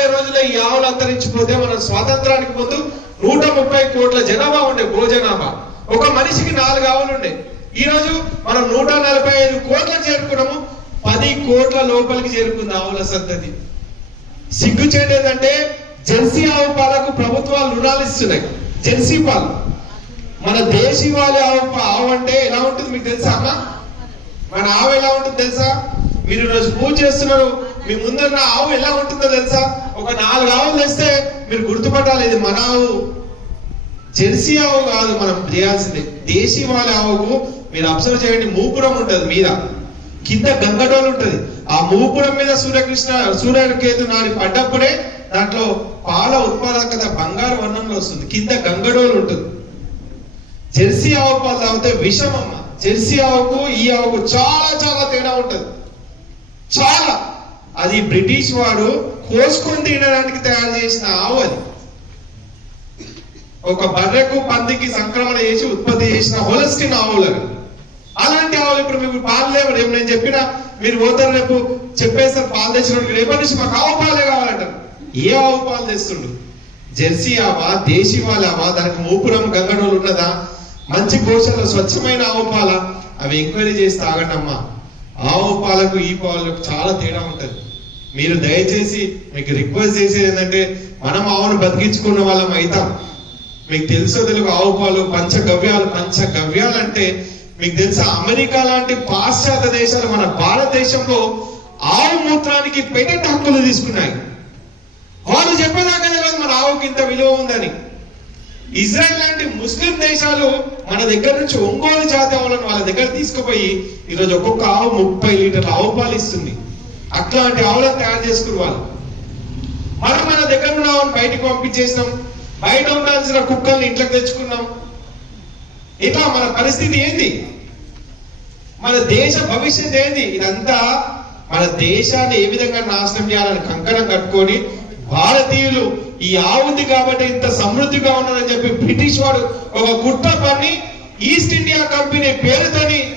రాబోయే రోజుల్లో ఈ ఆవులు అంతరించిపోతే మన స్వాతంత్రానికి ముందు నూట ముప్పై కోట్ల జనాభా ఉండే గోజనాభా ఒక మనిషికి నాలుగు ఆవులు ఉండే. ఈ రోజు మనం నూట నలభై ఐదు కోట్ల చేరుకున్నాము. పది కోట్ల లోపలికి చేరుకుంది ఆవుల సంతతి. సిగ్గు చేయలేదంటే జెర్సీ ఆవు పాలకు ప్రభుత్వాలు రుణాలు ఇస్తున్నాయి. జెర్సీ పాలు. మన దేశీవాళి ఆవు ఆవు అంటే ఎలా ఉంటుంది మీకు తెలుసా అమ్మా? మన ఆవు ఎలా ఉంటుంది తెలుసా? మీరు ఈరోజు పూజ చేస్తున్నారు. మీ ముందున్న ఆవు ఎలా ఉంటుందో తెలుసా? ఒక నాలుగు ఆవులు తెస్తే మీరు గుర్తుపట్టాలి ఇది మన ఆవు. జెర్సీ ఆవు కాదు మనం చేయాల్సింది దేశీ వాళ్ళ ఆవుకు మీరు అబ్జర్వ్ చేయండి మూపురం ఉంటుంది మీద. కింద గంగడోలు ఉంటుంది. ఆ మూపురం మీద సూర్యకృష్ణ సూర్యకేతు నాడి పడ్డప్పుడే దాంట్లో పాల ఉత్పాదకత బంగారు వర్ణంలో వస్తుంది. కింద గంగడోలు ఉంటుంది. జెర్సీ ఆవు పాలు తాగితే విషమమ్మ. జెర్సీ ఆవుకు ఈ ఆవుకు చాలా చాలా తేడా ఉంటుంది. చాలా. అది బ్రిటిష్ వాడు కోసుకొని తినడానికి తయారు చేసిన ఆవు అది. ఒక బర్రెకు పందికి సంక్రమణ చేసి ఉత్పత్తి చేసిన హోలస్టిన్ ఆవులు అలాంటి ఆవులు ఇప్పుడు మీకు పాలు లేవు. రేపు నేను చెప్పిన మీరు పోతారు రేపు చెప్పేస్తారు పాలు తెచ్చినట్టు రేపటి నుంచి మాకు ఆవు పాలే కావాలంటారు ఏ ఆవు పాలు తెస్తుండు? జెర్సీ ఆవా దేశీ వాళ్ళ ఆవా? దానికి మూపురం గంగడోలు ఉన్నదా? మంచి పోషణ స్వచ్ఛమైన ఆవు పాల? అవి ఎంక్వైరీ చేసి తాగండి అమ్మా ఆవు పాలకు ఈ పాలకు చాలా తేడా ఉంటది. మీరు దయచేసి మీకు రిక్వెస్ట్ చేసేది ఏంటంటే మనం ఆవును బతికించుకున్న వాళ్ళం అవుతాం. మీకు తెలుసో తెలుగు ఆవు పాలు పంచగవ్యాలు పంచగవ్యాలు అంటే మీకు తెలుసా అమెరికా లాంటి పాశ్చాత్య దేశాలు మన భారతదేశంలో ఆవు మూత్రానికి పేటెంట్ హక్కులు తీసుకున్నాయి. వాళ్ళు చెప్పేదాకా తెలియదు మన ఆవుకి ఇంత విలువ ఉందని. ఇజ్రాయెల్ లాంటి ముస్లిం దేశాలు మన దగ్గర నుంచి ఒంగోలు జాతి ఆవులను వాళ్ళ దగ్గర తీసుకుపోయి ఈరోజు ఒక్కొక్క ఆవు ముప్పై లీటర్ల ఆవు పాలు ఇస్తుంది. అట్లాంటి ఆవులను తయారు చేసుకుని వాళ్ళు. మనం మన దగ్గర ఉన్న ఆవును బయటికి పంపించేసినాం. బయట ఉండాల్సిన కుక్కల్ని ఇంట్లోకి తెచ్చుకున్నాం. ఇట్లా మన పరిస్థితి ఏంది? మన దేశ భవిష్యత్ ఏంది? ఇదంతా మన దేశాన్ని ఏ విధంగా నాశనం చేయాలని కంకణం కట్టుకొని భారతీయులు ఈ ఆవుంది కాబట్టి ఇంత సమృద్ధిగా ఉన్నారని చెప్పి బ్రిటిష్ వాడు ఒక గుట్ట పని ఈస్ట్ ఇండియా కంపెనీ పేరుతోని